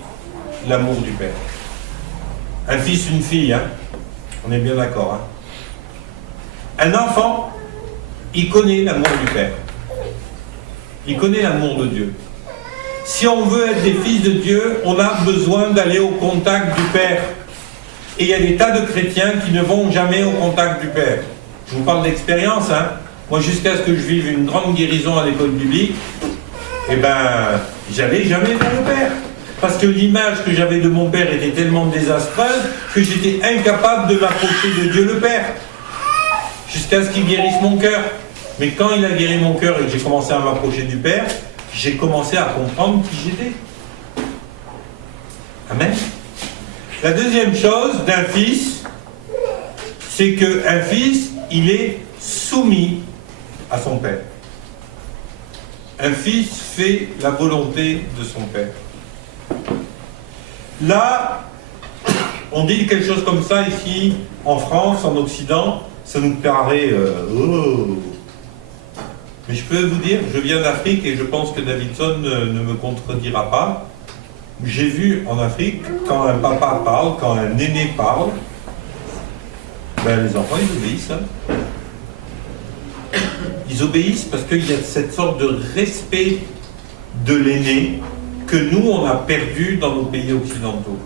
l'amour du Père. Un fils, une fille, hein? On est bien d'accord. Hein? Un enfant, il connaît l'amour du Père. Il connaît l'amour de Dieu. Si on veut être des fils de Dieu, on a besoin d'aller au contact du Père. Et il y a des tas de chrétiens qui ne vont jamais au contact du Père. Je vous parle d'expérience, hein. Moi, jusqu'à ce que je vive une grande guérison à l'école biblique, eh ben, j'allais jamais vers le Père. Parce que l'image que j'avais de mon Père était tellement désastreuse que j'étais incapable de m'approcher de Dieu le Père. Jusqu'à ce qu'il guérisse mon cœur. Mais quand il a guéri mon cœur et que j'ai commencé à m'approcher du Père, j'ai commencé à comprendre qui j'étais. Amen. La deuxième chose d'un fils, c'est qu'un fils, il est soumis à son père. Un fils fait la volonté de son père. Là, on dit quelque chose comme ça ici, en France, en Occident, ça nous paraît... oh. Mais je peux vous dire, je viens d'Afrique et je pense que Davidson ne me contredira pas. J'ai vu en Afrique, quand un papa parle, quand un aîné parle, ben les enfants ils obéissent. Hein. Ils obéissent parce qu'il y a cette sorte de respect de l'aîné que nous on a perdu dans nos pays occidentaux.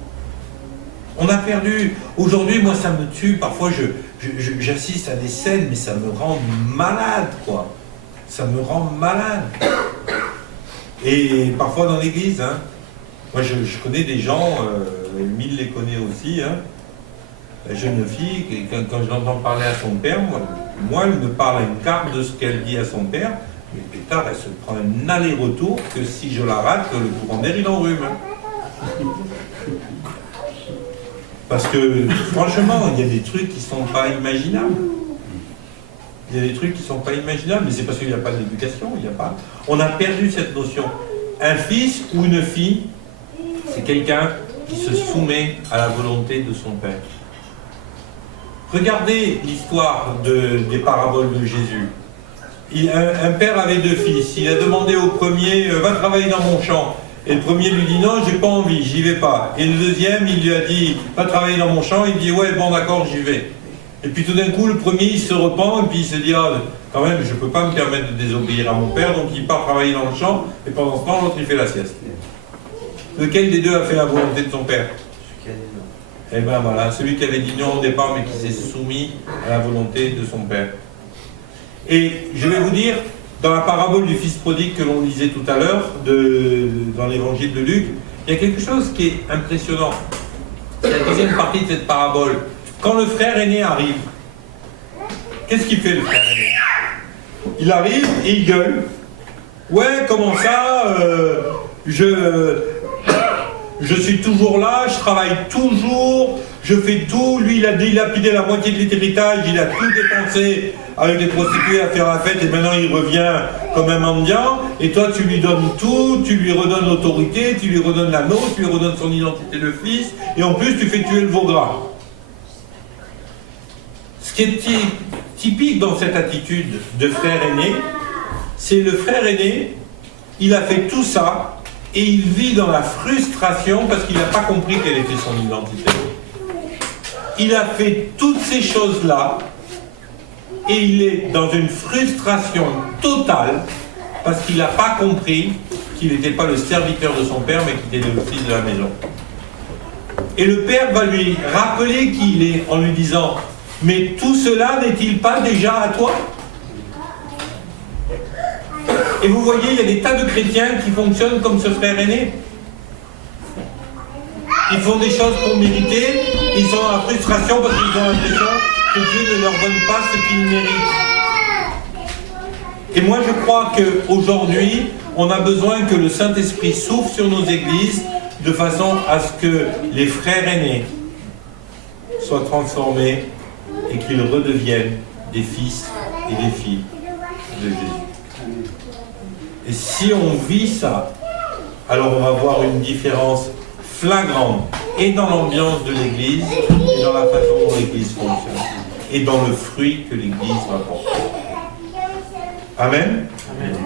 On a perdu. Aujourd'hui, moi ça me tue. Parfois j'assiste à des scènes, mais ça me rend malade, quoi. Ça me rend malade. Et parfois dans l'église, hein. Moi je connais des gens, Mille les connaît aussi, hein. La jeune fille, quand je l'entends parler à son père, moi elle me parle une carte de ce qu'elle dit à son père, mais pétard, elle se prend un aller-retour que si je la rate, le courant d'air il enrhume. Hein. Parce que franchement, il y a des trucs qui ne sont pas imaginables. Il y a des trucs qui ne sont pas imaginables, mais c'est parce qu'il n'y a pas d'éducation, il n'y a pas. On a perdu cette notion. Un fils ou une fille, c'est quelqu'un qui se soumet à la volonté de son père. Regardez l'histoire des paraboles de Jésus. Un père avait deux fils. Il a demandé au premier, va travailler dans mon champ. Et le premier lui dit non, j'ai pas envie, j'y vais pas. Et le deuxième, il lui a dit, va travailler dans mon champ. Il dit ouais, bon d'accord, j'y vais. Et puis tout d'un coup, le premier, il se repent et puis il se dit, ah, quand même, je peux pas me permettre de désobéir à mon père. Donc il part travailler dans le champ et pendant ce temps, l'autre, il fait la sieste. Lequel des deux a fait la volonté de son père? Eh bien voilà, celui qui avait dit non au départ mais qui s'est soumis à la volonté de son père. Et je vais vous dire, dans la parabole du fils prodigue que l'on lisait tout à l'heure, dans l'évangile de Luc, il y a quelque chose qui est impressionnant. C'est la deuxième partie de cette parabole. Quand le frère aîné arrive, qu'est-ce qu'il fait le frère aîné? Il arrive et il gueule. Ouais, comment ça je suis toujours là, je travaille toujours, je fais tout. Lui, il a dilapidé la moitié de l'héritage, il a tout dépensé avec les prostituées à faire la fête et maintenant il revient comme un mendiant. Et toi, tu lui donnes tout, tu lui redonnes l'autorité, tu lui redonnes la nôtre, tu lui redonnes son identité de fils et en plus, tu fais tuer le veau gras. Ce qui est typique dans cette attitude de frère aîné, c'est le frère aîné, il a fait tout ça. Et il vit dans la frustration parce qu'il n'a pas compris quelle était son identité. Il a fait toutes ces choses-là et il est dans une frustration totale parce qu'il n'a pas compris qu'il n'était pas le serviteur de son père mais qu'il était le fils de la maison. Et le père va lui rappeler qui il est en lui disant « Mais tout cela n'est-il pas déjà à toi ?» Et vous voyez, il y a des tas de chrétiens qui fonctionnent comme ce frère aîné. Ils font des choses pour mériter, ils sont en frustration parce qu'ils ont l'impression que Dieu ne leur donne pas ce qu'ils méritent. Et moi je crois qu'aujourd'hui, on a besoin que le Saint-Esprit souffle sur nos églises de façon à ce que les frères aînés soient transformés et qu'ils redeviennent des fils et des filles de Jésus. Et si on vit ça, alors on va voir une différence flagrante et dans l'ambiance de l'Église et dans la façon dont l'Église fonctionne et dans le fruit que l'Église va porter. Amen. Amen.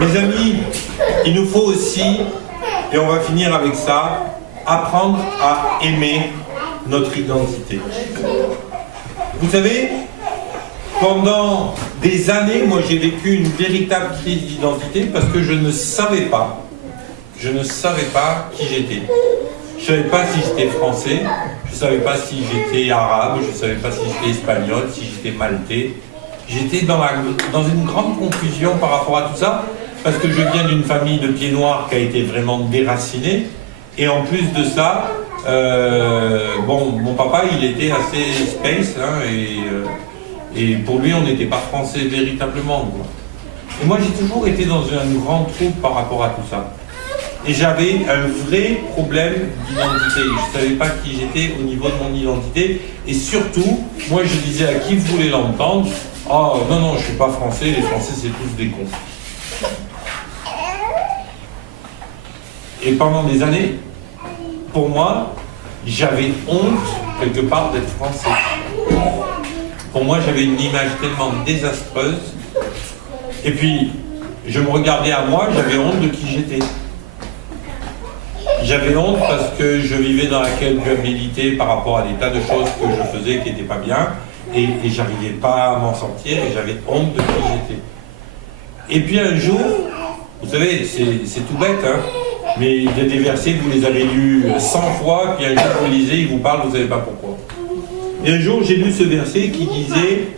Mes amis, il nous faut aussi, et on va finir avec ça, apprendre à aimer notre identité. Vous savez, pendant des années, moi j'ai vécu une véritable crise d'identité parce que je ne savais pas qui j'étais. Je ne savais pas si j'étais français, je ne savais pas si j'étais arabe, je ne savais pas si j'étais espagnol, si j'étais maltais. J'étais dans une grande confusion par rapport à tout ça parce que je viens d'une famille de pieds noirs qui a été vraiment déracinée et en plus de ça, mon papa il était assez space hein, et pour lui, on n'était pas français véritablement. Quoi. Et moi, j'ai toujours été dans un grand trouble par rapport à tout ça. Et j'avais un vrai problème d'identité. Je ne savais pas qui j'étais au niveau de mon identité. Et surtout, moi je disais à qui voulait l'entendre, « Oh non, non, je ne suis pas français, les Français c'est tous des cons. » Et pendant des années, pour moi, j'avais honte quelque part d'être français. Pour moi, j'avais une image tellement désastreuse. Et puis, je me regardais à moi, j'avais honte de qui j'étais. J'avais honte parce que je vivais dans la culpabilité par rapport à des tas de choses que je faisais qui n'étaient pas bien et j'arrivais pas à m'en sortir et j'avais honte de qui j'étais. Et puis un jour, vous savez, c'est tout bête, hein, mais il y a des versets, vous les avez lus 100 fois, puis un jour vous lisez, il vous parle, vous ne savez pas pourquoi. Et un jour, j'ai lu ce verset qui disait,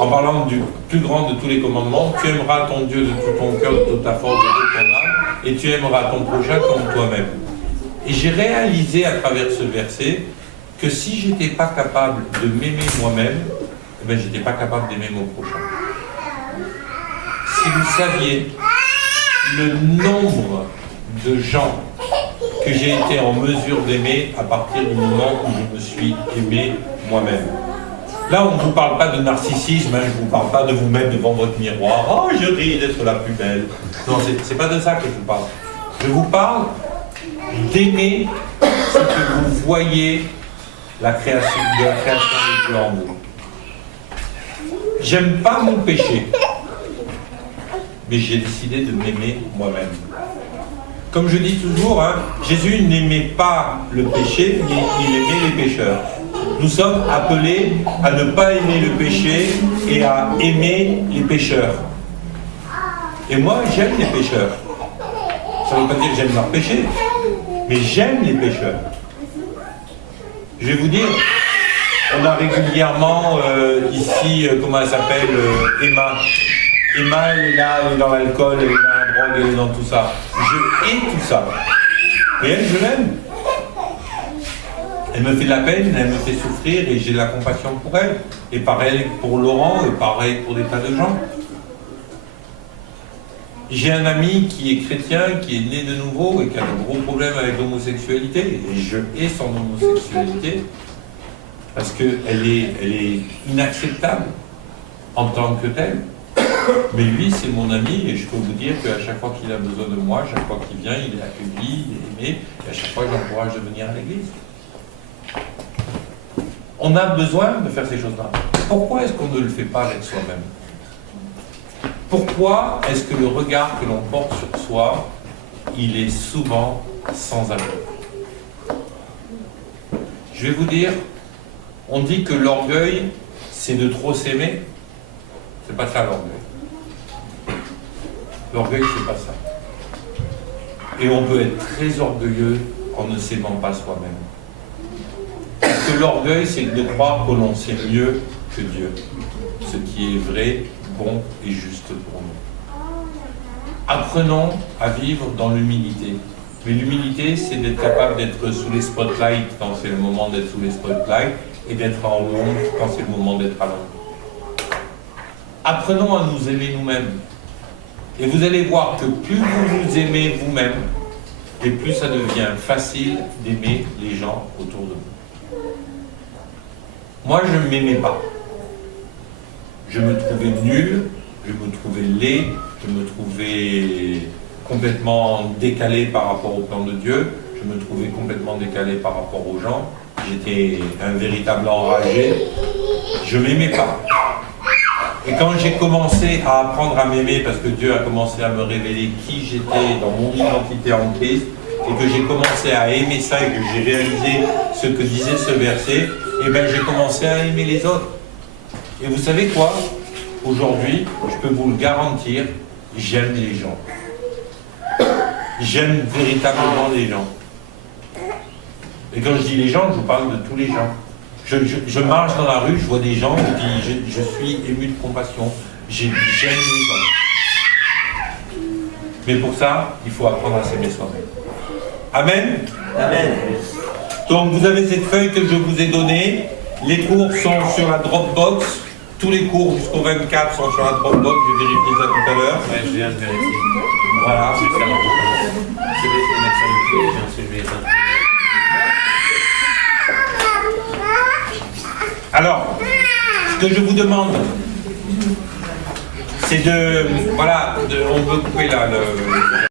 en parlant du plus grand de tous les commandements, tu aimeras ton Dieu de tout ton cœur, de toute ta force, de toute ton âme, et tu aimeras ton prochain comme toi-même. Et j'ai réalisé à travers ce verset que si je n'étais pas capable de m'aimer moi-même, eh ben, je n'étais pas capable d'aimer mon prochain. Si vous saviez le nombre de gens que j'ai été en mesure d'aimer à partir du moment où je me suis aimé moi-même. Là, on ne vous parle pas de narcissisme, hein, je ne vous parle pas de vous mettre devant votre miroir. Oh, je ris d'être la plus belle. Non, c'est pas de ça que je vous parle. Je vous parle d'aimer ce que vous voyez de la création de Dieu en vous. J'aime pas mon péché, mais j'ai décidé de m'aimer moi-même. Comme je dis toujours, hein, Jésus n'aimait pas le péché, mais il aimait les pécheurs. Nous sommes appelés à ne pas aimer le péché et à aimer les pécheurs. Et moi, j'aime les pécheurs. Ça ne veut pas dire que j'aime leur péché, mais j'aime les pécheurs. Je vais vous dire, on a régulièrement ici, comment elle s'appelle, Emma. Emma, elle est là, elle est dans l'alcool, elle est dans la drogue, elle est dans tout ça. Je hais tout ça. Mais elle, je l'aime. Elle me fait de la peine, elle me fait souffrir et j'ai de la compassion pour elle. Et pareil pour Laurent et pareil pour des tas de gens. J'ai un ami qui est chrétien, qui est né de nouveau et qui a un gros problème avec l'homosexualité. Et je hais son homosexualité parce qu'elle est inacceptable en tant que telle. Mais lui, c'est mon ami et je peux vous dire qu'à chaque fois qu'il a besoin de moi, à chaque fois qu'il vient, il est accueilli, il est aimé et à chaque fois, j'encourage de venir à l'église. On a besoin de faire ces choses-là. Pourquoi est-ce qu'on ne le fait pas avec soi-même? Pourquoi est-ce que le regard que l'on porte sur soi, il est souvent sans amour? Je vais vous dire, on dit que l'orgueil, c'est de trop s'aimer. C'est pas ça l'orgueil. L'orgueil, c'est pas ça. Et on peut être très orgueilleux en ne s'aimant pas soi-même. Parce que l'orgueil, c'est de croire que l'on sait mieux que Dieu. Ce qui est vrai, bon et juste pour nous. Apprenons à vivre dans l'humilité. Mais l'humilité, c'est d'être capable d'être sous les spotlights quand c'est le moment d'être sous les spotlights et d'être en l'ombre quand c'est le moment d'être à l'ombre. Apprenons à nous aimer nous-mêmes. Et vous allez voir que plus vous vous aimez vous-même, et plus ça devient facile d'aimer les gens autour de vous. Moi, je ne m'aimais pas. Je me trouvais nul, je me trouvais laid, je me trouvais complètement décalé par rapport au plan de Dieu, je me trouvais complètement décalé par rapport aux gens, j'étais un véritable enragé, je ne m'aimais pas. Et quand j'ai commencé à apprendre à m'aimer, parce que Dieu a commencé à me révéler qui j'étais dans mon identité en Christ, et que j'ai commencé à aimer ça et que j'ai réalisé ce que disait ce verset, et bien j'ai commencé à aimer les autres. Et vous savez quoi? Aujourd'hui, je peux vous le garantir, j'aime les gens. J'aime véritablement les gens. Et quand je dis les gens, je vous parle de tous les gens. Je marche dans la rue, je vois des gens, je suis ému de compassion. J'aime les gens. Mais pour ça, il faut apprendre à s'aimer soi-même. Amen. Amen. Donc vous avez cette feuille que je vous ai donnée. Les cours sont sur la Dropbox. Tous les cours jusqu'au 24 sont sur la Dropbox. Je vérifie ça tout à l'heure. Ouais, je viens de vérifier. Voilà. Alors, ce que je vous demande, c'est de... Voilà, on peut couper là le...